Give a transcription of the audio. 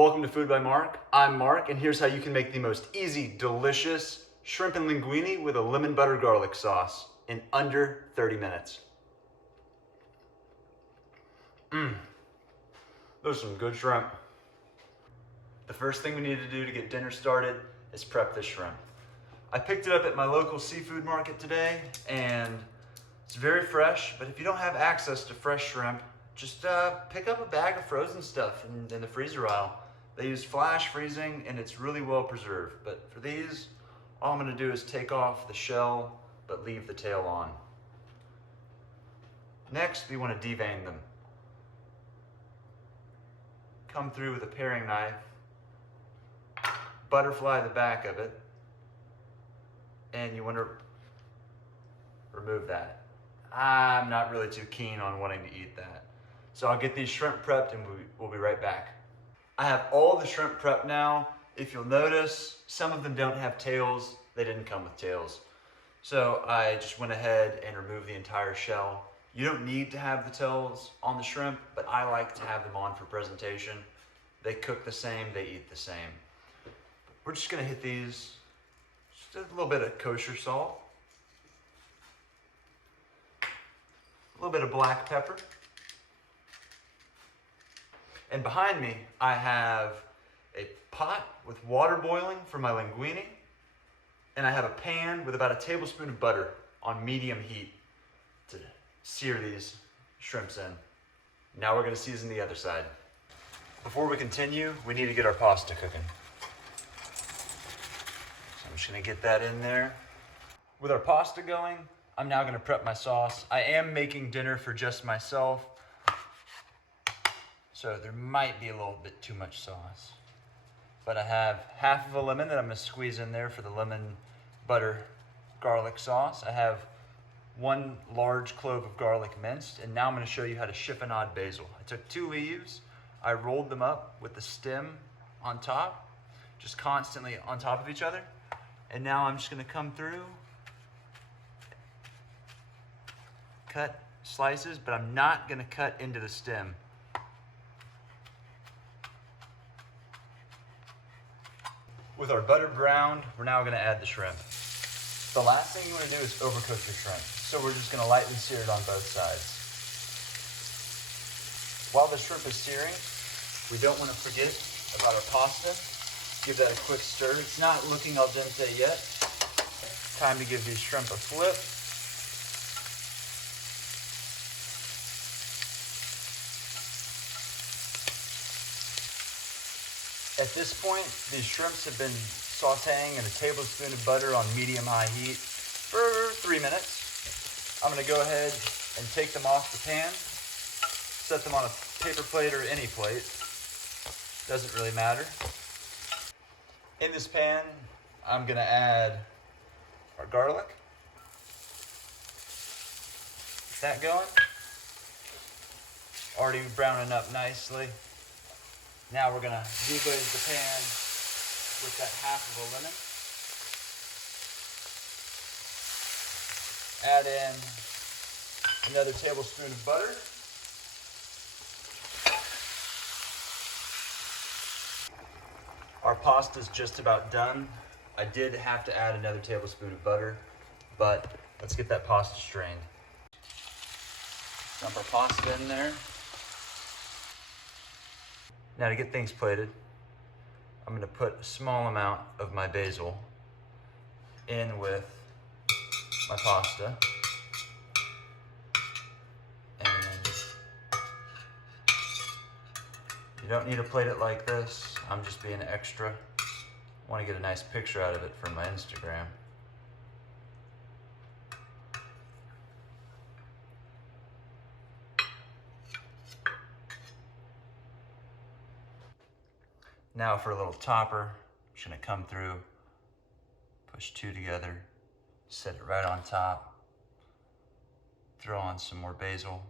Welcome to Food by Mark. I'm Mark, and here's how you can make the most easy, delicious shrimp and linguine with a lemon butter garlic sauce in under 30 minutes. Those are some good shrimp. The first thing we need to do to get dinner started is prep the shrimp. I picked it up at my local seafood market today, and it's very fresh, but if you don't have access to fresh shrimp, just pick up a bag of frozen stuff in the freezer aisle. They use flash freezing and it's really well preserved. But for these, all I'm gonna do is take off the shell, but leave the tail on. Next, we wanna devein them. Come through with a paring knife, butterfly the back of it, and you wanna remove that. I'm not really too keen on wanting to eat that. So I'll get these shrimp prepped and we'll be right back. I have all the shrimp prepped now. If you'll notice, some of them don't have tails. They didn't come with tails. So I just went ahead and removed the entire shell. You don't need to have the tails on the shrimp, but I like to have them on for presentation. They cook the same, they eat the same. We're just gonna hit these, just a little bit of kosher salt, a little bit of black pepper. And behind me, I have a pot with water boiling for my linguine, and I have a pan with about a tablespoon of butter on medium heat to sear these shrimps in. Now we're gonna season the other side. Before we continue, we need to get our pasta cooking. So I'm just gonna get that in there. With our pasta going, I'm now gonna prep my sauce. I am making dinner for just myself, so there might be a little bit too much sauce. But I have half of a lemon that I'm gonna squeeze in there for the lemon butter garlic sauce. I have 1 large clove of garlic minced, and now I'm gonna show you how to chiffonade basil. I took 2 leaves, I rolled them up with the stem on top, just constantly on top of each other. And now I'm just gonna come through, cut slices, but I'm not gonna cut into the stem. With our butter browned, we're now gonna add the shrimp. The last thing you wanna do is overcook your shrimp. So we're just gonna lightly sear it on both sides. While the shrimp is searing, we don't wanna forget about our pasta. Give that a quick stir. It's not looking al dente yet. Time to give these shrimp a flip. At this point, these shrimps have been sauteing in a tablespoon of butter on medium-high heat for 3 minutes. I'm gonna go ahead and take them off the pan, set them on a paper plate or any plate. Doesn't really matter. In this pan, I'm gonna add our garlic. Get that going. Already browning up nicely. Now we're gonna deglaze the pan with that half of a lemon. Add in another tablespoon of butter. Our pasta's just about done. I did have to add another tablespoon of butter, but let's get that pasta strained. Dump our pasta in there. Now to get things plated, I'm gonna put a small amount of my basil in with my pasta. And you don't need to plate it like this. I'm just being extra. I wanna get a nice picture out of it for my Instagram. Now for a little topper, I'm just gonna come through, push 2 together, set it right on top, throw on some more basil.